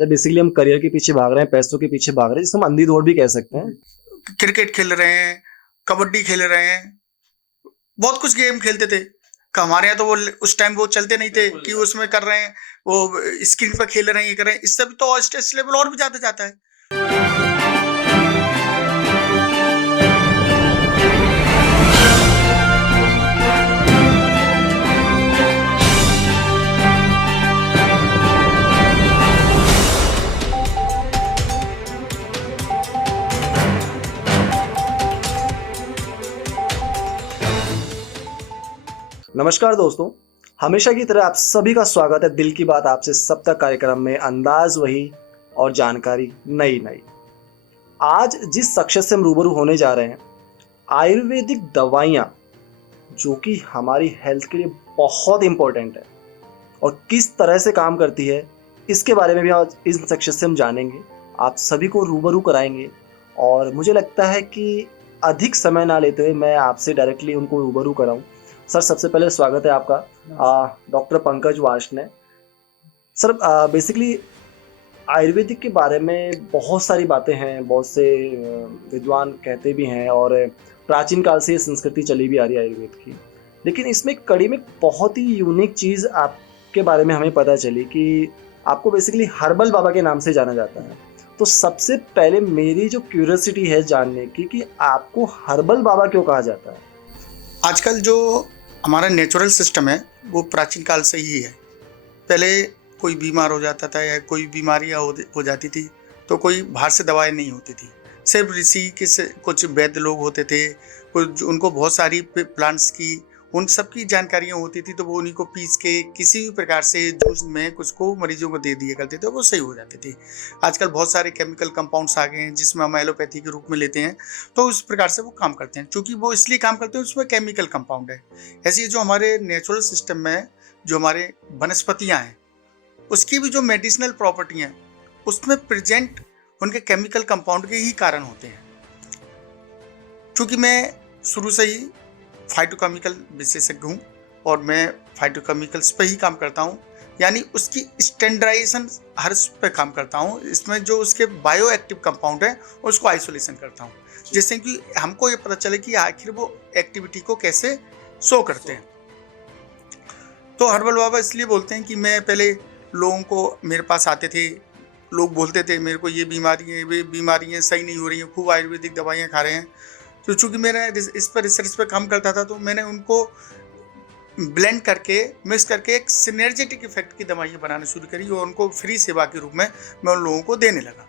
Basically हम career के पीछे भाग रहे हैं, पैसों के पीछे भाग रहे हैं, जिसे हम अंधी दौड़ भी कह सकते हैं। क्रिकेट खेल रहे हैं, कबड्डी खेल रहे हैं, बहुत कुछ गेम खेलते थे। हमारे यहाँ तो वो उस टाइम वो चलते नहीं थे कि उसमें कर रहे हैं, वो स्क्रीन पर खेल रहे हैं, ये कर रहे हैं। इससे भी तो स्ट्रेस लेवल और भी ज्यादा जाता है। नमस्कार दोस्तों, हमेशा की तरह आप सभी का स्वागत है दिल की बात आपसे सब तक कार्यक्रम में। अंदाज वही और जानकारी नई नई। आज जिस शख्सियत से हम रूबरू होने जा रहे हैं, आयुर्वेदिक दवाइयाँ जो कि हमारी हेल्थ के लिए बहुत इम्पोर्टेंट है और किस तरह से काम करती है, इसके बारे में भी आज इस शख्सियत से हम जानेंगे, आप सभी को रूबरू कराएंगे। और मुझे लगता है कि अधिक समय ना लेते हुए मैं आपसे डायरेक्टली उनको रूबरू कराऊं। सर, सबसे पहले स्वागत है आपका, doctor Pankaj Varshney. Sir, basically Ayurvedic के बारे में बहुत सारी बातें हैं, बहुत से विद्वान कहते भी हैं और प्राचीन काल से ये संस्कृति चली भी आ रही है आयुर्वेद की। लेकिन इसमें कड़ी में बहुत ही यूनिक चीज़ आपके बारे में हमें पता चली कि आपको बेसिकली हर्बल बाबा के नाम से जाना जाता है। तो सबसे पहले मेरी जो क्यूरियोसिटी है जानने की कि आपको हर्बल बाबा क्यों कहा जाता है? आजकल जो हमारा नेचुरल सिस्टम है वो प्राचीन काल से ही है। पहले कोई बीमार हो जाता था या कोई बीमारियाँ हो जाती थी तो कोई बाहर से दवाएं नहीं होती थी, सिर्फ ऋषि के कुछ वैद्य लोग होते थे, कुछ उनको बहुत सारी प्लांट्स की उन सब की जानकारियाँ होती थी, तो वो उन्हीं को पीस के किसी भी प्रकार से जूस में कुछ को मरीजों को दे दिया करते थे, वो सही हो जाते थे। आजकल बहुत सारे केमिकल कंपाउंड्स आ गए हैं जिसमें हम एलोपैथी के रूप में लेते हैं, तो उस प्रकार से वो काम करते हैं। क्योंकि वो इसलिए काम करते हैं उसमें केमिकल कंपाउंड है। ऐसे जो हमारे नेचुरल सिस्टम में जो हमारे वनस्पतियाँ हैं उसकी भी जो मेडिसिनल प्रॉपर्टी हैं उसमें प्रेजेंट उनके केमिकल कंपाउंड के ही कारण होते हैं। क्योंकि मैं शुरू से ही फाइटोकेमिकल विशेषज्ञ हूँ और मैं फाइटोकेमिकल्स पे ही काम करता हूँ, यानी उसकी स्टैंडर्डाइजेशन हर पे काम करता हूँ। इसमें जो उसके बायो एक्टिव कंपाउंड है उसको आइसोलेशन करता हूँ, जिससे कि हमको ये पता चले कि आखिर वो एक्टिविटी को कैसे शो करते हैं। तो हर्बल बाबा इसलिए बोलते हैं कि मैं पहले लोगों को मेरे पास आते थे, लोग बोलते थे मेरे को ये बीमारी है, वे बीमारियाँ सही नहीं हो रही हैं, खूब आयुर्वेदिक दवाइयाँ खा रहे हैं। तो चूँकि मैंने इस पर रिसर्च पे काम करता था, तो मैंने उनको ब्लेंड करके मिक्स करके एक सिनर्जेटिक इफेक्ट की दवाइयाँ बनाना शुरू करी और उनको फ्री सेवा के रूप में मैं उन लोगों को देने लगा।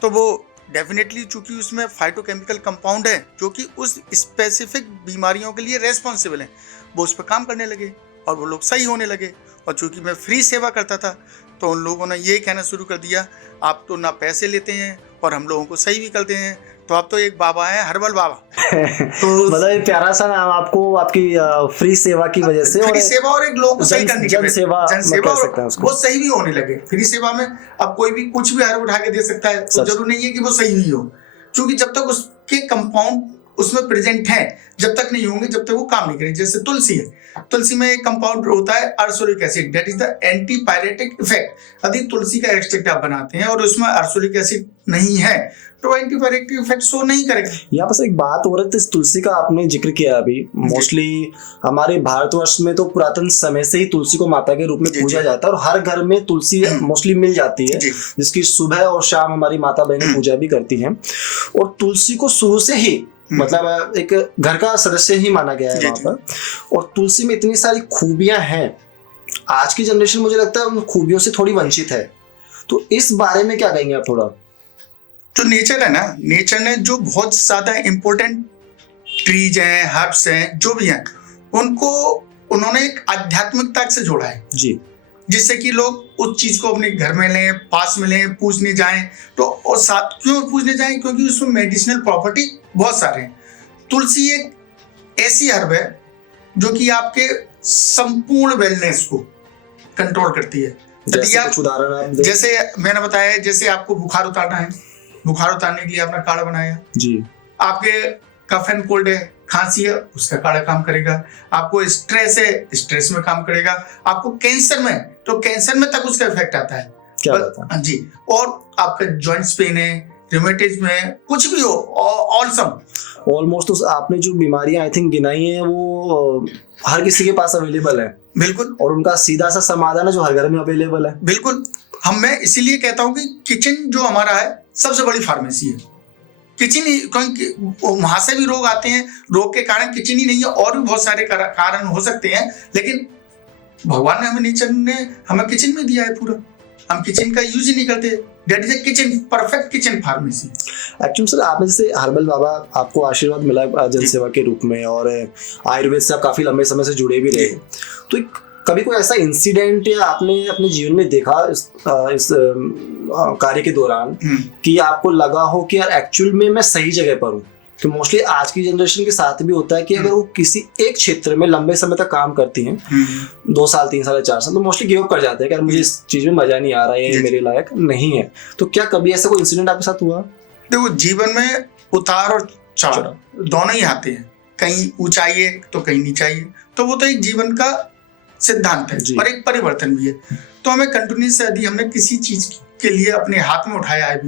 तो वो डेफिनेटली चूँकि उसमें फाइटोकेमिकल कंपाउंड है जो कि उस स्पेसिफिक बीमारियों के लिए रेस्पॉन्सिबल हैं, वो उस पर काम करने लगे और वो लोग सही होने लगे। और चूँकि मैं फ्री सेवा करता था तो उन लोगों ने ये कहना शुरू कर दिया, आप तो ना पैसे लेते हैं और हम लोगों को सही भी करते हैं, तो आप तो एक बाबा है हर्बल बाबा। तो मतलब एक प्यारा सा नाम आपको आपकी फ्री सेवा की वजह से, फ्री सेवा और एक लोगों को सही करने की जन सेवा वो सही भी होने लगे। फ्री सेवा में अब कोई भी कुछ भी हर्ब उठा के दे सकता है, तो जरूर नहीं है कि वो सही भी हो, क्योंकि जब तक उसके कंपाउंड उसमें प्रेजेंट है जब तक नहीं होंगे, जब तक वो काम नहीं करेंगे। जैसे तुलसी है, तुलसी में एक कंपाउंड होता है ursolic acid, that is the antipyretic effect. यदि तुलसी का एक्सट्रैक्ट आप बनाते हैं और उसमें अर्सोलिक एसिड नहीं है तो एंटीपायरेटिक इफेक्ट शो नहीं करेगा। यहाँ पर एक बात हो रही थी, इस तुलसी का आपने जिक्र किया अभी। मोस्टली हमारे भारतवर्ष में तो पुरातन समय से ही तुलसी को माता के रूप में पूजा जाता है और हर घर में तुलसी मोस्टली मिल जाती है, जिसकी सुबह और शाम हमारी माता बहनें पूजा भी करती हैं। और तुलसी को शुरू से ही मतलब एक घर का सदस्य ही माना गया है वहां पर। और तुलसी में इतनी सारी खूबियां हैं, आज की जनरेशन मुझे लगता है उन खूबियों से थोड़ी वंचित है। तो इस बारे में क्या कहेंगे आप थोड़ा? जो नेचर है ना, नेचर ने जो बहुत ज्यादा इम्पोर्टेंट ट्रीज हैं, हर्ब्स हैं, जो भी हैं, उनको उन्होंने एक आध्यात्मिकता से जोड़ा है जी, जिससे कि लोग उस चीज को अपने घर में लें, पास में लें, पूजने जाएं। तो और साथ क्यों पूजने जाएं? क्योंकि उसमें मेडिसिनल प्रॉपर्टी बहुत सारे हैं। तुलसी एक ऐसी हर्ब है जो कि आपके संपूर्ण वेलनेस को कंट्रोल करती है। जैसे मैंने बताया, जैसे आपको बुखार उतारना है, बुखार उतारने के लिए आपने काढ़ा बनाया जी। आपके कफ एंड कोल्ड है, खांसी है, उसका काढ़ा काम करेगा। आपको स्ट्रेस है, स्ट्रेस में काम करेगा। आपको कैंसर में, तो कैंसर में तक उसका इफेक्ट आता है। क्या बात है। हाँ जी, और आपका जॉइंट्स पेन है, रिमेटिज्म है, कुछ भी हो, ऑल सम ऑलमोस्ट तो आपने जो बीमारियां आई थिंक गिनाई हैं वो हर किसी के पास अवेलेबल है, बिल्कुल, और उनका सीधा सा समाधान है जो हर घर में अवेलेबल है। बिल्कुल। मैं इसीलिए कहता हूँ कि किचन जो हमारा है सबसे बड़ी फार्मेसी है। किचन ही, क्योंकि वहां से भी रोग आते हैं, रोग के कारण किचन ही नहीं है, और भी बहुत सारे कारण हो सकते हैं, लेकिन भगवान ने हमें, नेचर ने हमें किचन में दिया है पूरा, हम किचन का यूज ही नहीं करते। That is a kitchen, perfect kitchen pharmacy. Actually sir, आपने जैसे हर्बल बाबा, आपको आशीर्वाद मिला जनसेवा के रूप में, और आयुर्वेद से आप काफी लंबे समय से जुड़े भी रहे, तो कभी कोई ऐसा इंसिडेंट या आपने अपने जीवन में देखा इस कार्य के दौरान कि आपको लगा हो कि यार एक्चुअल में मैं सही जगह पर हूँ? कि मोस्टली आज की जनरेशन के साथ भी होता है कि अगर वो किसी एक क्षेत्र में लंबे समय तक काम करती हैं, 2 साल 3 साल या 4 साल, तो मोस्टली गिव अप कर जाते हैं कि यार मुझे इस चीज में मजा नहीं आ रहा है, ये मेरे लायक नहीं है। तो क्या कभी ऐसा कोई इंसिडेंट आपके साथ हुआ? देखो, जीवन में उतार और चढ़ाव दोनों ही आते हैं, कहीं ऊंचाई है तो कहीं नीचाई है, तो वो तो एक जीवन का सिद्धांत है और एक परिवर्तन भी है। तो हमें कंटिन्यूस, यदि हमने किसी चीज के लिए अपने हाथ में उठाया है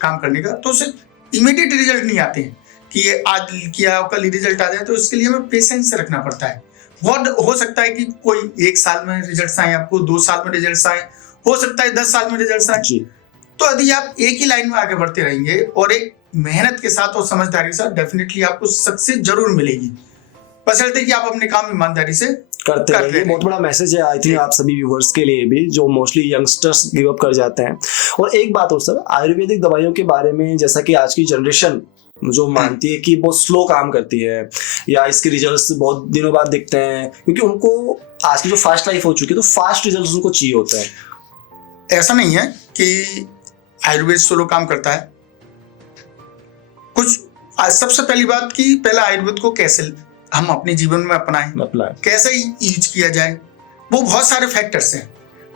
काम करने का, तो उसे इमीडिएट रिजल्ट नहीं आते हैं कि ये आज किया कल रिजल्ट आ जाए, तो इसके लिए हमें पेशेंस से रखना पड़ता है। बहुत हो सकता है कि कोई 1 साल में रिजल्ट आए, आपको 2 साल में रिजल्ट आए, हो सकता है 10 साल में रिजल्ट आए। तो यदि आप एक ही लाइन में आगे बढ़ते रहेंगे और एक मेहनत के साथ और समझदारी के साथ, डेफिनेटली आपको सक्सेस जरूर मिलेगी, बशर्ते कि आप अपने काम ईमानदारी से करते रहिए। बहुत बड़ा मैसेज है आई थिंक आप सभी व्यूअर्स के लिए भी, जो मोस्टली यंगस्टर्स गिव अप कर जाते हैं। और एक बात और सर, आयुर्वेदिक दवाइयों के बारे में, जैसा कि आज की जनरेशन जो मानती है कि बहुत स्लो काम करती है या इसके रिजल्ट्स बहुत दिनों बाद दिखते हैं, क्योंकि उनको आज की जो फास्ट लाइफ हो चुकी है, तो फास्ट रिजल्ट्स उनको चाहिए होते हैं। ऐसा नहीं है कि आयुर्वेद स्लो काम करता है। कुछ सबसे पहली बात कि पहले आयुर्वेद को कैसे हम अपने जीवन में अपनाएं, कैसे यूज किया जाए, वो बहुत सारे फैक्टर्स हैं।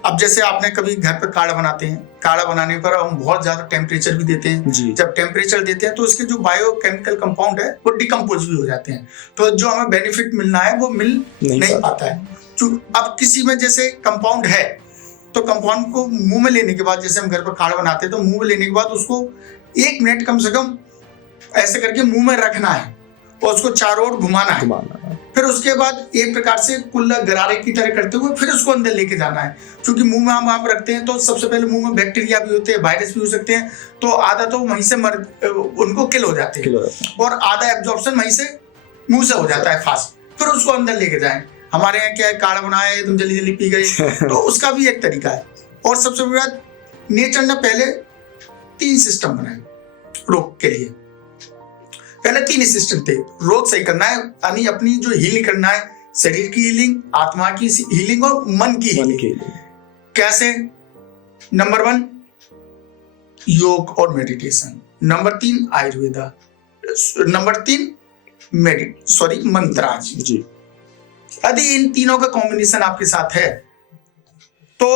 अब जैसे आपने कभी घर पर काढ़ा बनाते हैं, काढ़ा बनाने पर हम बहुत ज्यादा टेम्परेचर भी देते हैं। जब टेम्परेचर देते हैं तो उसके जो बायोकेमिकल कंपाउंड है वो डिकम्पोज भी हो जाते हैं, तो जो हमें बेनिफिट मिलना है वो मिल नहीं पाता है। अब किसी में जैसे कंपाउंड है, तो कंपाउंड को मुंह में लेने के बाद, जैसे हम घर पर काढ़ा बनाते हैं तो मुंह में लेने के बाद उसको 1 मिनट कम से कम ऐसे करके मुंह में रखना है और उसको चारों ओर घुमाना है। फिर उसके बाद एक प्रकार से कुल्ला गरारे की तरह करते हुए फिर उसको अंदर लेके जाना है, क्योंकि मुंह में हम आप रखते हैं तो सबसे पहले मुंह में बैक्टीरिया भी होते हैं, वायरस भी हो सकते हैं, तो आधा तो वहीं से उनको किल हो जाते हैं और आधा एब्जॉर्प्शन वहीं से मुंह से हो जाता है फास्ट। फिर उसको अंदर लेके जाएं। हमारे यहाँ क्या है, काढ़ा बनाए तुम जल्दी जल्दी पी गए, तो उसका भी एक तरीका है। और सबसे बड़ी बात, नेचर ने पहले 3 सिस्टम बनाए रोग के लिए। पहले 3 सिस्टम थे। रोग सही करना है, यानी अपनी जो हीलिंग करना है, शरीर की हीलिंग, आत्मा की हीलिंग और मन की हीलिंग। कैसे? नंबर 1 योग और मेडिटेशन, नंबर 3 आयुर्वेदा, नंबर 3 मंत्राज। यदि इन तीनों का कॉम्बिनेशन आपके साथ है तो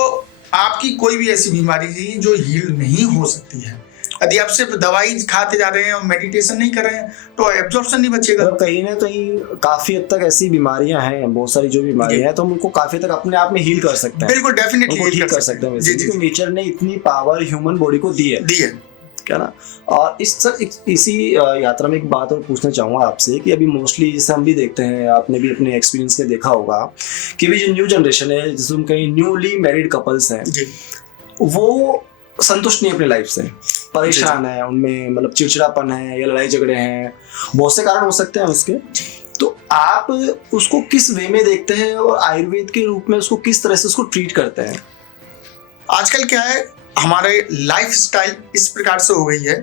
आपकी कोई भी ऐसी बीमारी नहीं जो हील नहीं हो सकती है। यदि आप सिर्फ दवाई खाते जा रहे हैं और मेडिटेशन नहीं कर रहे हैं तो एब्जॉर्प्शन नहीं बचेगा। तो कहीं ना कहीं काफी हद तक ऐसी बीमारियां हैं, बहुत सारी जो बीमारियां हैं, तो हम उनको काफी तक अपने आप में हील कर सकते हैं। बिल्कुल, डेफिनेटली हील कर सकते हैं। जी, नेचर ने इतनी पावर ह्यूमन बॉडी को दी है क्या ना। और इसी यात्रा में एक बात और पूछना चाहूँगा आपसे कि अभी मोस्टली जैसे हम भी देखते हैं, आपने भी अपने एक्सपीरियंस में देखा होगा कि अभी जो न्यू जनरेशन है, जिसमें कई न्यूली मैरिड कपल्स हैं, वो संतुष्ट नहीं अपने लाइफ से, परेशान है, उनमें मतलब चिड़चिड़ापन है या लड़ाई झगड़े हैं, बहुत से कारण हो सकते हैं उसके। तो आप उसको किस वे में देखते हैं और आयुर्वेद के रूप में उसको किस तरह से उसको ट्रीट करते हैं? आजकल क्या है, हमारे लाइफ स्टाइल इस प्रकार से हो गई है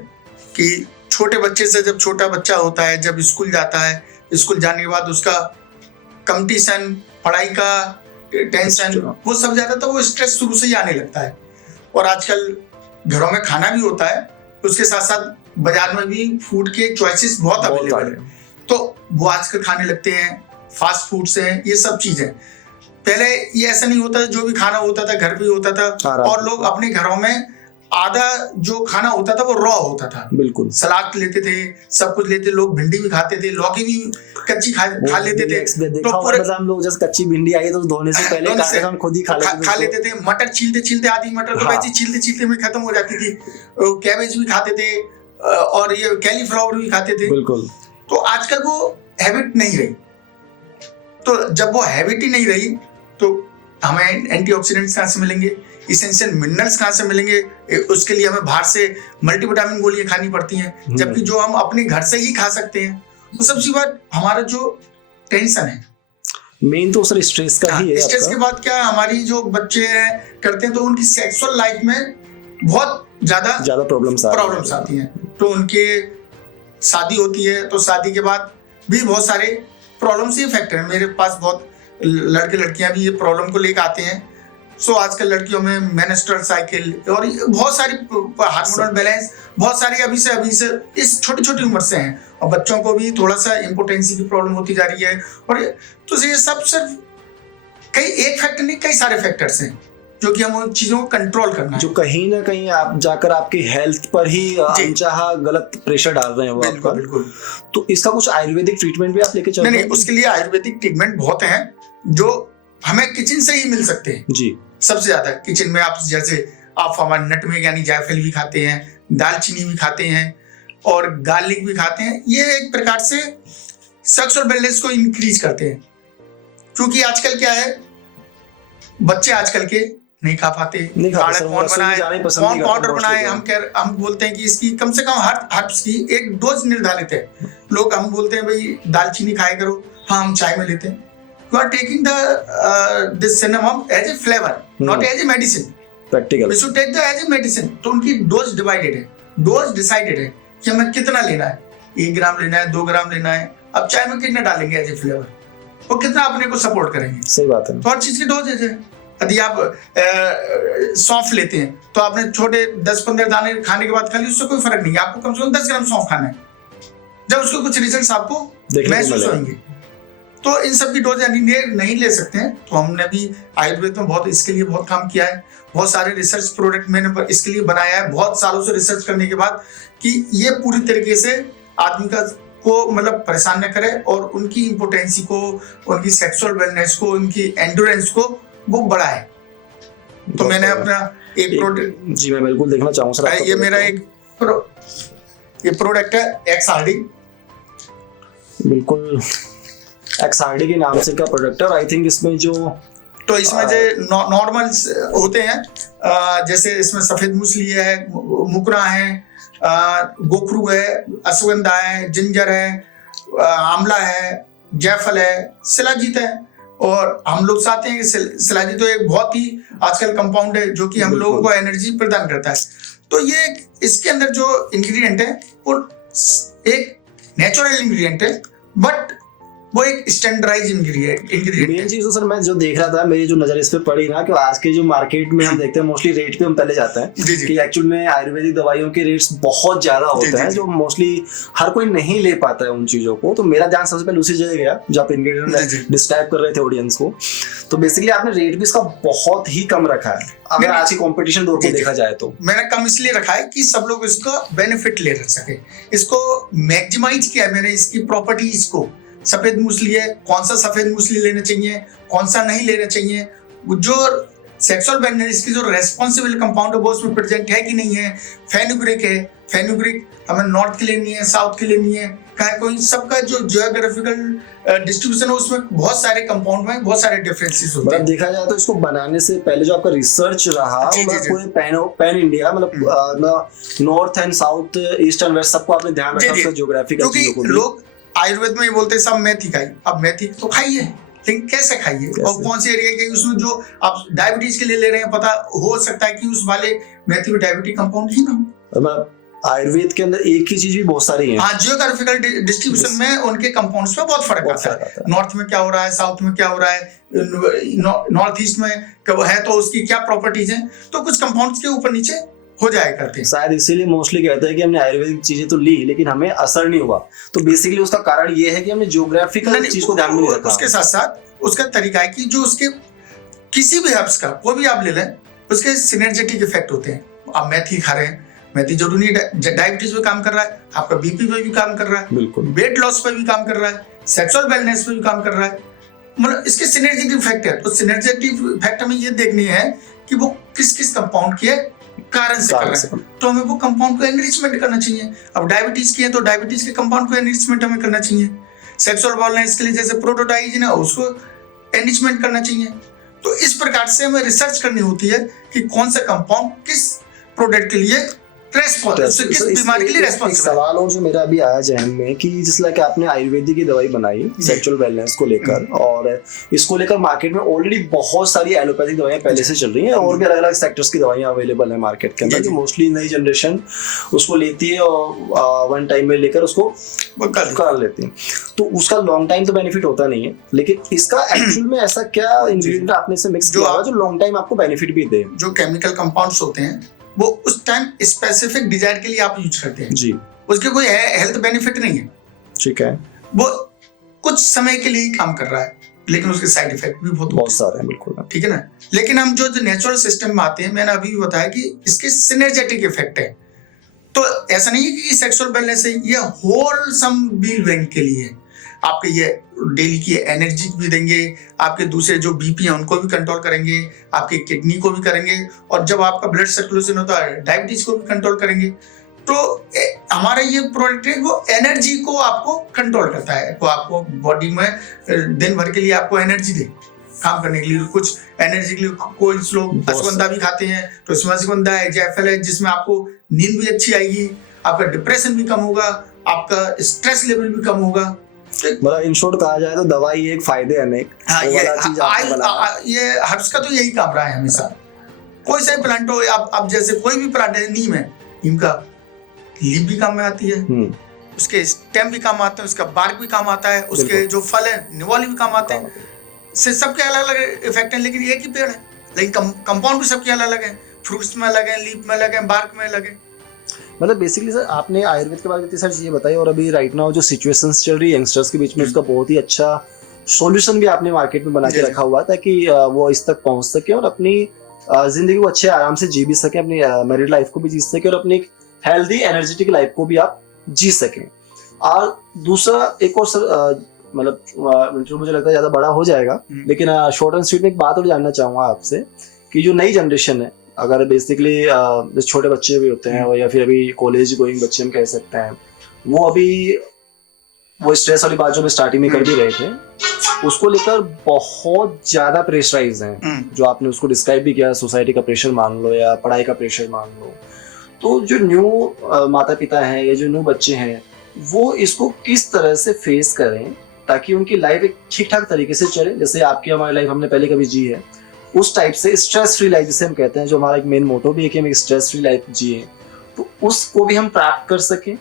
कि छोटे बच्चे से, जब छोटा बच्चा होता है, जब स्कूल जाता है, स्कूल जाने के बाद उसका कंपटीशन, पढ़ाई का टेंशन, वो सब ज्यादा, तो वो स्ट्रेस शुरू से ही आने लगता है। और आजकल घरों में खाना भी होता है, उसके साथ साथ बाजार में भी फूड के चॉइसेस बहुत अवेलेबल है, तो वो आजकल खाने लगते हैं, फास्ट फूड से, ये सब चीजें। पहले ये ऐसा नहीं होता, जो भी खाना होता था घर पे होता था और लोग अपने घरों में आधा जो खाना होता था वो रॉ होता था। बिल्कुल सलाद लेते थे, सब कुछ लेते, लोग भिंडी भी खाते थे, लौकी भी कच्ची खा लेते थे। तो पूरे हम लोग जैसे कच्ची भिंडी आई तो धोने से पहले हम खुद ही खा लेते थे। मटर छीलते छीलते आधी मटर तो वैसे छीलते छीलते में खत्म हो जाती थी। कैबेज भी खाते थे और ये कैलीफ्लावर भी खाते थे। बिल्कुल। तो आजकल वो हैबिट नहीं रही। तो जब वो हैबिट ही नहीं रही तो हमें एंटीऑक्सीडेंट्स कहाँ से मिलेंगे, इसेंशियल मिनरल्स कहाँ से मिलेंगे? उसके लिए हमें बाहर से मल्टीविटामिन गोलियां खानी पड़ती हैं, जबकि जो हम अपने घर से ही खा सकते हैं। तो सबसे बात हमारा जो टेंशन है, मेन तो सर स्ट्रेस का ही है। स्ट्रेस के बाद क्या हमारी जो बच्चे करते हैं तो उनकी सेक्सुअल लाइफ में बहुत ज्यादा प्रॉब्लम्स आती हैं। तो उनके शादी होती है तो शादी के बाद भी बहुत सारे प्रॉब्लम्स ही फैक्टर हैं। मेरे पास बहुत लड़के लड़कियां भी ये प्रॉब्लम को लेकर आते हैं। सो आजकल लड़कियों में मेंस्ट्रुअल साइकिल और बहुत सारी हार्मोनल बैलेंस, बहुत सारी अभी से इस छोटी छोटी उम्र से हैं। और बच्चों को भी थोड़ा सा इम्पोर्टेंसी की प्रॉब्लम होती जा रही है। और तो ये सब सिर्फ एक फैक्टर नहीं, कई सारे फैक्टर्स हैं जो कि हम उन चीजों को कंट्रोल करना है, जो कहीं ना कहीं आप जाकर आपकी हेल्थ पर ही अनचाहा गलत प्रेशर डाल रहे हैं वो आपका। बिल्कुल। तो इसका कुछ आयुर्वेदिक ट्रीटमेंट भी आप लेके चल रहे हैं? नहीं, उसके लिए आयुर्वेदिक ट्रीटमेंट बहुत हैं जो हमें किचन से ही मिल सकते हैं जी। सबसे ज्यादा किचन में आप जैसे आप हमारे नटमेग यानी जायफल भी खाते हैं, दालचीनी भी खाते हैं और गार्लिक भी खाते हैं। ये एक प्रकार से सेक्सुअल बैलेंस को इंक्रीज करते हैं। क्योंकि आजकल क्या है, बच्चे आजकल के नहीं खा पाते, कौन पाउडर बनाए। हम बोलते हैं कि इसकी कम से कम हर हर्ब्स की एक डोज निर्धारित है। लोग हम बोलते हैं भाई दालचीनी खाया करो, हाँ हम चाय में लेते हैं। You are taking this cinnamon as a flavor, not as a medicine. Practical. We should take the as a medicine. तो उनकी डोज डिवाइडेड है, डोज डिसाइडेड है कि हमें कितना लेना है। 1 ग्राम लेना है, 2 ग्राम लेना है। अब चाय में कितना डालेंगे एज ए फ्लेवर, वो कितना अपने को सपोर्ट करेंगे। सही बात है। तो हर चीज की डोज है। यदि आप सौंफ लेते हैं तो आपने छोटे 10-15 दाने खाने के बाद खा ली, उससे कोई फर्क नहीं है। आपको कम से कम 10 ग्राम सौंफ खाना है, जब उसके कुछ रिजल्ट आपको महसूस होंगे। तो इन सब की डोज नहीं ले सकते हैं। तो हमने भी आयुर्वेद में बहुत इसके लिए बहुत काम किया है। बहुत सारे रिसर्च प्रोडक्ट मैंने इसके लिए बनाया है, बहुत सालों से रिसर्च करने के बाद, कि ये पूरी तरीके से आदमी को मतलब परेशान न करे और उनकी इम्पोर्टेंसी को, उनकी सेक्सुअल वेलनेस को, उनकी एंड्योरेंस को वो बढ़ाए। तो मैंने अपना एक प्रोडक्ट, जी मैं बिल्कुल देखना चाहूंगा सर। ये मेरा एक प्रोडक्ट है XRD। बिल्कुल, XRD के नाम से का प्रोडक्ट है। और आई थिंक इसमें जो नॉर्मल होते हैं, जैसे इसमें सफेद मूसली है, मुकरा है, गोखरू है, अश्वगंधा है, जिंजर है, आंवला है, जायफल है, शिलाजीत है। और हम लोग चाहते हैं कि शिलाजीत तो एक बहुत ही आजकल कंपाउंड है जो कि हम लोगों को एनर्जी प्रदान करता है। तो ये इसके अंदर जो इंग्रेडिएंट है वो एक नेचुरल इंग्रेडिएंट है, बट वो एक स्टैंडर्डाइज इंग्रेडिएंट। मेन चीज तो सर मैं जो देख रहा था, मेरी जो नजर इस पे पड़ी ना, कि आज के जो मार्केट में हम देखते हैं मोस्टली रेट पे हम पहले जाते हैं कि एक्चुअल में आयुर्वेदिक दवाइयों के रेट्स बहुत ज्यादा होते हैं, जो मोस्टली हर कोई नहीं ले पाता है उन चीजों को। तो मेरा ध्यान सबसे पहले उसी जगह गया जब आप इंग्रेडिएंट डिस्क्राइब कर रहे थे ऑडियंस को। तो बेसिकली आपने रेट भी इसका बहुत ही कम रखा है, अगर आज की कंपटीशन दौर को देखा जाए तो। मैंने कम इसलिए रखा है कि सब लोग इसको बेनिफिट ले सके, इसको मैक्सिमाइज किया है मैंने, इसकी प्रॉपर्टीज को। सफेद मूसली है, कौन सा सफेद मूसली लेना चाहिए, कौन सा नहीं लेना चाहिए, जो सेक्सुअल वेलनेस की जो रेस्पॉन्सिबल कंपाउंड है वो उसमें प्रेजेंट है कि नहीं है। फेनुग्रिक है, फेनुग्रिक हमें नॉर्थ की लेनी है, साउथ की लेनी है, कहीं कोई सबका जो जियोग्राफिकल डिस्ट्रीब्यूशन है उसमें बहुत सारे कंपाउंड में बहुत सारे डिफरेंसेस होते हैं। देखा जाए तो इसको बनाने से पहले जो आपका रिसर्च रहा पूरे पैन इंडिया, मतलब north and south, east and west, सबको आपने ध्यान रखा उसका जियोग्राफिकल चीजों को। लोग आयुर्वेद में ये बोलते हैं सब मेथी खाइए। अब मेथी तो खाइए, लेकिन कैसे खाइए और कौन से एरिया के, उसमें जो आप डायबिटीज के लिए ले रहे हैं, पता हो सकता है कि उस वाले मेथी में डायबिटिक कंपाउंड ही ना हो। आयुर्वेद के अंदर एक ही चीज भी बहुत सारी है। हाँ, जियोग्राफिकल डिस्ट्रीब्यूशन में उनके कंपाउंड्स में बहुत फर्क आता है। नॉर्थ में क्या हो रहा है, साउथ में क्या हो रहा है, नॉर्थ ईस्ट में है तो उसकी क्या प्रॉपर्टीज है, तो कुछ कंपाउंड्स के ऊपर नीचे हो जाया करते हैं। शायद इसीलिए मोस्टली कहते हैं कि हमने आयुर्वेदिक चीजें तो ली लेकिन हमें असर नहीं हुआ। तो बेसिकली उसका कारण ये है कि हमने जियोग्राफिकल चीज को ध्यान में नहीं रखा। उसके साथ साथ उसका तरीका है कि जो उसके किसी भी हर्ब्स का कोई भी आप ले लें, उसके सिनर्जेटिक इफेक्ट होते हैं। आप मेथी खा रहे हैं, मेथी जरूरी नहीं डायबिटीज पे काम कर रहा है, आपका बीपी पे भी काम कर रहा है, बिल्कुल वेट लॉस पे भी काम कर रहा है, सेक्सुअल वेलनेस पे भी काम कर रहा है। मतलब इसके सिनर्जेटिक इफेक्ट है। तो सिनर्जेटिक इफेक्ट हमें ये देखनी है कि वो किस किस कंपाउंड के कारण से कर रहा है, तो हमें वो कंपाउंड को एनरिचमेंट करना चाहिए। अब डायबिटीज की है तो डायबिटीज के कंपाउंड को एनरिचमेंट हमें करना चाहिए। सेक्सुअल वेलनेस के लिए जैसे प्रोटोडाइजिन है उसको एनरिचमेंट करना चाहिए। तो इस प्रकार से हमें रिसर्च करनी होती है कि कौन सा कंपाउंड किस प्रोडक्ट के लिए किस बीमारी के लिए रेस्पॉन्सिबल। सवाल और जो मेरा अभी आया जहन में कि जिस तरह कि आपने आयुर्वेदिक की दवाई बनाई सेक्सुअल वेलनेस को लेकर, और इसको लेकर मार्केट में ऑलरेडी बहुत सारी एलोपैथिक दवाइयां पहले से चल रही हैं और भी अलग अलग सेक्टर्स की दवाइयां अवेलेबल है मार्केट के अंदर, मोस्टली नई जनरेशन उसको लेती है और वन टाइम में लेकर उसको कर लेती है। तो उसका लॉन्ग टाइम तो बेनिफिट होता नहीं है, लेकिन इसका एक्चुअल में ऐसा क्या इंग्रेडिएंट आपने से मिक्स किया हुआ जो लॉन्ग टाइम आपको बेनिफिट भी दे? जो केमिकल कंपाउंड्स होते हैं वो उस टाइम स्पेसिफिक डिजायर के लिए आप यूज करते हैं जी, उसके कोई हेल्थ बेनिफिट नहीं है, ठीक है, वो कुछ समय के लिए ही काम कर रहा है, लेकिन उसके साइड इफेक्ट भी बहुत सारे हैं, बिल्कुल, ठीक है ना। लेकिन हम जो नेचुरल सिस्टम में आते हैं, मैंने अभी भी बताया कि इसके सिनर्जेटिक इफेक्ट है। तो ऐसा नहीं है कि सेक्सुअल वेलनेस है, ये होलसम बीइंग के लिए है। आपके ये डेली की एनर्जी भी देंगे, आपके दूसरे जो बीपी है उनको भी कंट्रोल करेंगे, आपके किडनी को भी करेंगे, और जब आपका ब्लड सर्कुलेशन होता है डायबिटीज को भी कंट्रोल करेंगे। तो हमारा ये प्रोडक्ट है वो एनर्जी को आपको कंट्रोल करता है, वो आपको बॉडी में दिन भर के लिए आपको एनर्जी दे काम करने के लिए। कुछ एनर्जी के लिए कोई लोग अश्वगंधा भी खाते हैं, तो इसमें अश्वगंधा है, जायफल है, जिसमें आपको नींद भी अच्छी आएगी, आपका डिप्रेशन भी कम होगा, आपका स्ट्रेस लेवल भी कम होगा। मतलब इन शॉर्ट कहा जाए तो दवाई एक फायदे अनेक। हाँ, ये हर्ब्स का तो यही काम रहा है हमेशा। कोई सा प्लांट हो, आप जैसे कोई भी प्लांट है, नीम है, नीम का लीफ भी काम में आती है, उसके स्टेम भी काम आते हैं, उसका बार्क भी काम आता है, उसके जो फल है निवाली भी काम आते हैं। सबके अलग अलग इफेक्ट है, लेकिन एक ही पेड़ है, लेकिन कंपाउंड भी सबके अलग अलग है, फ्रूट्स में अलग है, लीफ में अलग है, बार्क में अलग है। मतलब बेसिकली सर आपने आयुर्वेद के बारे में इतनी सारी चीजें बताई, और अभी राइट नाउ जो सिचुएशंस चल रही है यंगस्टर्स के बीच में, उसका बहुत ही अच्छा सॉल्यूशन भी आपने मार्केट में बना के रखा हुआ ताकि वो इस तक पहुंच सके और अपनी जिंदगी को अच्छे आराम से जी भी सके, अपनी मैरिड लाइफ को भी जी सके और अपनी हेल्दी एनर्जेटिक लाइफ को भी आप जी सकें। और दूसरा एक और सर, मतलब मुझे लगता है ज्यादा बड़ा हो जाएगा, लेकिन शॉर्ट एंड स्वीट में एक बात और जानना चाहूंगा आपसे कि जो नई जनरेशन है, अगर बेसिकली जो छोटे बच्चे भी होते हैं या फिर अभी कॉलेज गोइंग बच्चे हम कह सकते हैं, वो अभी वो स्ट्रेस वाली बात जो मैं स्टार्टिंग में कर भी रहे थे, उसको लेकर बहुत ज्यादा प्रेशराइज हैं, जो आपने उसको डिस्क्राइब भी किया, सोसाइटी का प्रेशर मान लो या पढ़ाई का प्रेशर मान लो। तो जो न्यू माता पिता हैं या जो न्यू बच्चे हैं, वो इसको किस तरह से फेस करें ताकि उनकी लाइफ एक ठीक ठाक तरीके से चले, जैसे आपकी हमारी लाइफ हमने पहले कभी जी है, उस टाइप से स्ट्रेस फ्री लाइफ जिसे हम कहते हैं, जो हमारा एक मेन मोटो भी है कि हम एक स्ट्रेस फ्री लाइफ जिए, तो उसको भी हम प्राप्त कर सकें,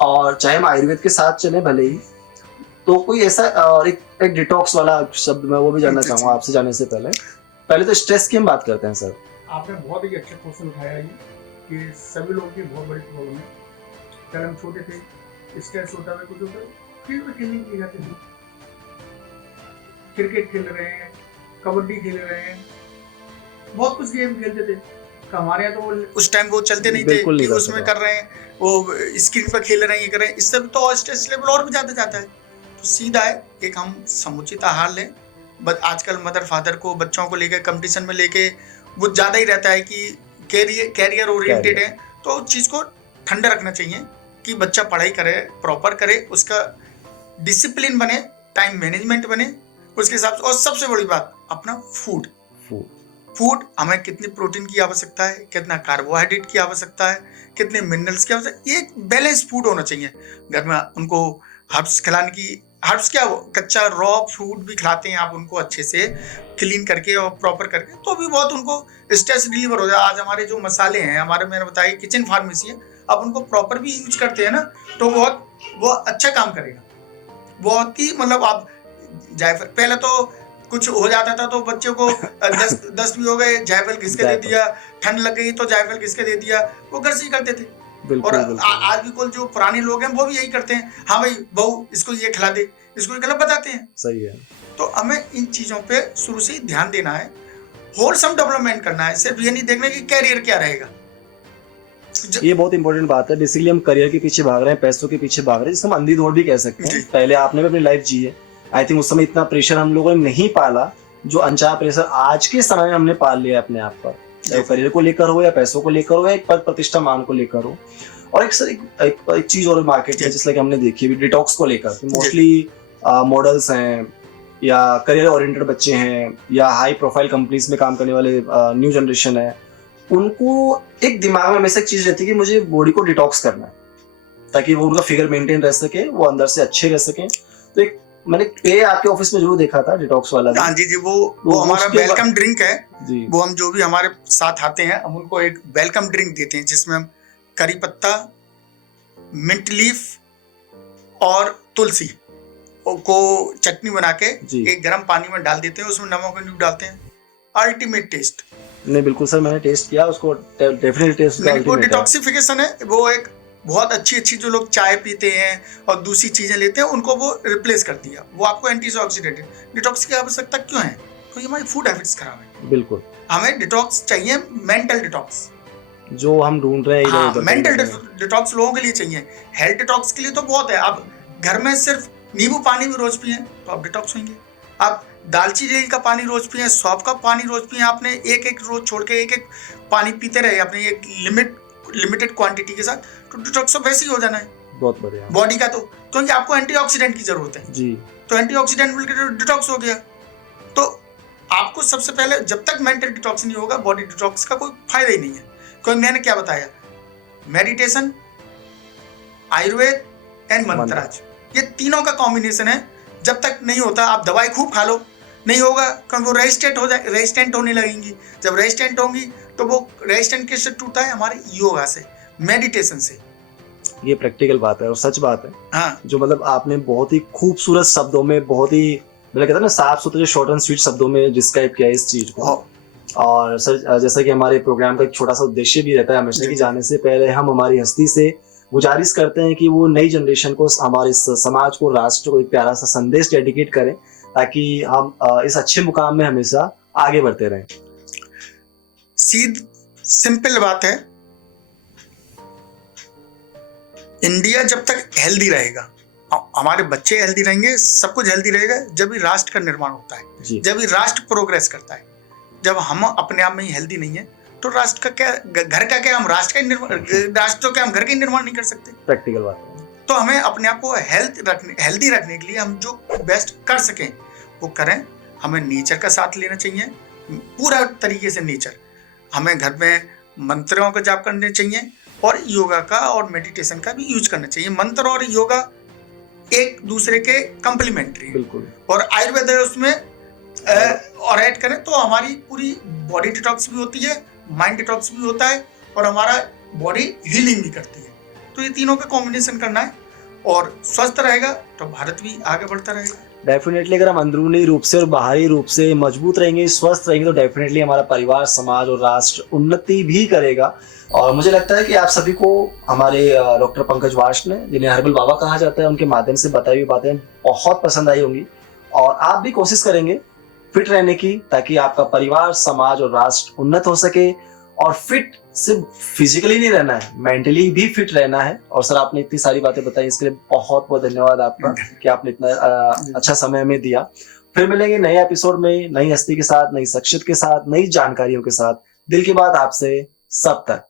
और चाहे हम आयुर्वेद के साथ चलें भले ही। तो कोई ऐसा और एक डिटॉक्स वाला शब्द मैं वो भी जानना चाहूँगा आपसे जाने से पहले तो स्ट्रेस की हम बात करते हैं सर। आपने बहुत ही अच्छा क्वेश्चन उठाया है कि सभी लोगों की बहुत बड़ी प्रॉब्लम है। जब हम छोटे थे स्ट्रेस होता है, कुछ होता है, फील्ड में खेलने के लिए जाते थे, क्रिकेट खेल रहे हैं, कबड्डी खेल रहे हैं, बहुत कुछ गेम खेलते थे। हमारे यहाँ तो उस टाइम वो चलते नहीं थे कि उसमें कर रहे हैं, वो स्क्रीन पर खेल रहे हैं, ये कर रहे हैं, इससे तो स्ट्रेस लेवल और भी ज़्यादा जाता है। तो सीधा है एक हम समुचित आहार लें। आजकल मदर फादर को बच्चों को लेकर कंपटीशन में लेके वो ज़्यादा ही रहता है कि कैरियर ओरिएंटेड है, तो उस चीज़ को ठंडा रखना चाहिए कि बच्चा पढ़ाई करे, प्रॉपर करे, उसका डिसिप्लिन बने, टाइम मैनेजमेंट बने उसके हिसाब से। और सबसे बड़ी बात अपना फूड हमें कितनी प्रोटीन की आवश्यकता है, कितना कार्बोहाइड्रेट की आवश्यकता है, कितने मिनरल्स की आवश्यकता है, एक बैलेंस फूड होना चाहिए। घर में उनको हर्ब्स खिलाने की, हर्ब्स क्या, कच्चा रॉ फ्रूट भी खिलाते हैं आप उनको अच्छे से क्लीन करके और प्रॉपर करके, तो भी बहुत उनको स्ट्रेस डिलीवर हो जाए। आज हमारे जो मसाले हैं, हमारे मैंने बताया किचन फार्मेसी है, आप उनको प्रॉपर भी यूज करते हैं ना, तो वो अच्छा काम करेगा बहुत ही। मतलब आप जायफल, पहले तो कुछ हो जाता था तो बच्चों को दस्त भी हो गए, जायफल घिस के दे दिया, ठंड लग गई तो जायफल घिस के दे दिया, वो घर से ही करते थे। और आज भी कुल जो पुराने लोग हैं वो भी यही करते हैं, हाँ भाई बहू इसको ये खिला दे, इसको गलत बताते हैं। सही है। तो हमें इन चीजों पे शुरू से ही ध्यान देना है, होलसम डेवलपमेंट करना है। सिर्फ ये नहीं देखना कि कैरियर क्या रहेगा, ये बहुत इंपॉर्टेंट बात है। बेसिकली हम करियर के पीछे भाग रहे हैं, पैसों के पीछे भाग रहे हैं, जिसे हम अंधी दौड़ भी कह सकते हैं। पहले आपने भी अपनी लाइफ जी है, आई थिंक उस समय इतना प्रेशर हम लोगों ने नहीं पाला जो अनचाहा प्रेशर आज के समय में हमने पाल लिया अपने आप पर, चाहे करियर को लेकर हो या पैसों को लेकर हो या एक पद प्रतिष्ठा मान को लेकर हो। और एक चीज और मार्केट में जिससे हमने देखी डिटॉक्स को लेकर, मोस्टली मॉडल्स हैं या करियर ओरिएंटेड बच्चे हैं या हाई प्रोफाइल कंपनीज में काम करने वाले न्यू जनरेशन है, उनको एक दिमाग में हमेशा एक चीज रहती है कि मुझे बॉडी को डिटॉक्स करना है ताकि वो उनका फिगर मेंटेन रह सके, वो अंदर से अच्छे रह सके। तो एक मैंने पे आपके ऑफिस में जरूर देखा था डिटॉक्स वाला। हाँ जी वो हमारा वेलकम ड्रिंक है जी। वो हम जो भी हमारे साथ आते हैं हम उनको एक वेलकम ड्रिंक देते हैं जिसमें हम करी पत्ता, मिंट लीफ और तुलसी को चटनी बना के एक गर्म पानी में डाल देते हैं, उसमें नमक नींबू डालते हैं। Ultimate taste. नहीं बिल्कुल सर, मैंने टेस्ट किया उसको, डेफिनेटली टेस्ट का वो डिटॉक्सिफिकेशन है। वो एक बहुत अच्छी जो लोग चाय पीते हैं और दूसरी चीजें लेते हैं उनको वो रिप्लेस कर दिया। वो आपको एंटीऑक्सीडेंट डिटॉक्स की आवश्यकता क्यों है? क्योंकि हमारी फूड हैबिट्स खराब है। बिल्कुल हमें डिटॉक्स चाहिए, मेंटल डिटॉक्स जो हम ढूंढ रहे हैं। हाँ, मेंटल डिटॉक्स लोगों के लिए चाहिए। हेल्थ डिटॉक्स के लिए तो बहुत है। आप घर में सिर्फ नींबू पानी भी रोज पिए तो आप डिटॉक्स होंगे। आप दालचीनी का पानी रोज पिए, सौंफ का पानी रोज पिए, आपने एक रोज छोड़ के एक पानी पीते रहे अपने एक लिमिटेड क्वांटिटी के साथ, तो डिटॉक्स तो वैसे ही हो जाना है। बहुत बढ़िया बॉडी का तो, क्योंकि आपको एंटीऑक्सीडेंट की जरूरत है जी। तो एंटीऑक्सीडेंट मिलकर डिटॉक्स हो गया। तो आपको सबसे पहले जब तक मेंटल डिटॉक्स नहीं होगा बॉडी डिटॉक्स का कोई फायदा ही नहीं है। क्योंकि मैंने क्या बताया, मेडिटेशन, आयुर्वेद एंड मंत्राज, ये तीनों का कॉम्बिनेशन है। जब तक नहीं होता आप दवाई खूब खा लो, नहीं होगा क्योंकि वो रेजिस्टेंट होने लगेंगी। जब रेजिस्टेंट होंगी तो वो रेजिस्टेंट किससे टूटा है? हमारे योगा से, मेडिटेशन से। ये प्रैक्टिकल बात है और सच बात है। हाँ। जो मतलब आपने बहुत ही खूबसूरत शब्दों में, बहुत ही मतलब कहते हैं ना साफ सुथरे शॉर्ट एंड स्वीट शब्दों में डिस्क्राइब किया इस चीज को। और सर जैसा कि हमारे प्रोग्राम का एक छोटा सा उद्देश्य भी रहता है हमेशा कि जाने से पहले हम हमारी हस्ती से गुजारिश करते हैं कि वो नई जनरेशन को, हमारे समाज को, राष्ट्र को एक प्यारा सा संदेश डेडिकेट करें ताकि हम इस अच्छे मुकाम में हमेशा आगे बढ़ते रहें। सिंपल बात है, इंडिया जब तक हेल्दी रहेगा, हमारे बच्चे हेल्दी रहेंगे, सब कुछ हेल्दी रहेगा, जब भी राष्ट्र का निर्माण होता है, जब भी राष्ट्र प्रोग्रेस करता है। जब हम अपने आप में ही हेल्दी नहीं है तो राष्ट्र का क्या, घर का क्या, हम राष्ट्र का निर्माण, राष्ट्र तो क्या हम घर का निर्माण नहीं कर सकते? प्रैक्टिकल बात है। तो हमें अपने आप को हेल्दी रखने के लिए हम जो बेस्ट कर सकें वो करें। हमें नेचर का साथ लेना चाहिए पूरा तरीके से। नेचर, हमें घर में मंत्रों का जाप करने चाहिए और योगा का और मेडिटेशन का भी यूज करना चाहिए। मंत्र और योगा एक दूसरे के कंप्लीमेंट्री। बिल्कुल। और आयुर्वेद उसमें और ऐड करें तो हमारी पूरी बॉडी डिटॉक्स भी होती है, माइंड डिटॉक्स भी होता है और हमारा बॉडी हीलिंग भी करती है। तो ये तीनों का कॉम्बिनेशन करना है और स्वस्थ रहेगा तो भारत भी आगे बढ़ता रहेगा। डेफिनेटली अगर हम अंदरूनी रूप से और बाहरी रूप से मजबूत रहेंगे, स्वस्थ रहेंगे तो डेफिनेटली हमारा परिवार, समाज और राष्ट्र उन्नति भी करेगा। और मुझे लगता है कि आप सभी को हमारे डॉक्टर पंकज वार्ष्ट ने, जिन्हें हर्बल बाबा कहा जाता है, उनके माध्यम से बताई हुई बातें बहुत पसंद आई होंगी और आप भी कोशिश करेंगे फिट रहने की ताकि आपका परिवार, समाज और राष्ट्र उन्नत हो सके। और फिट सिर्फ फिजिकली नहीं रहना है, मेंटली भी फिट रहना है। और सर आपने इतनी सारी बातें बताई, इसके लिए बहुत बहुत धन्यवाद आपका कि आपने इतना अच्छा समय हमें दिया। फिर मिलेंगे नए एपिसोड में, नई हस्ती के साथ, नई शख्सियत के साथ, नई जानकारियों के साथ। दिल की बात आपसे सब तक।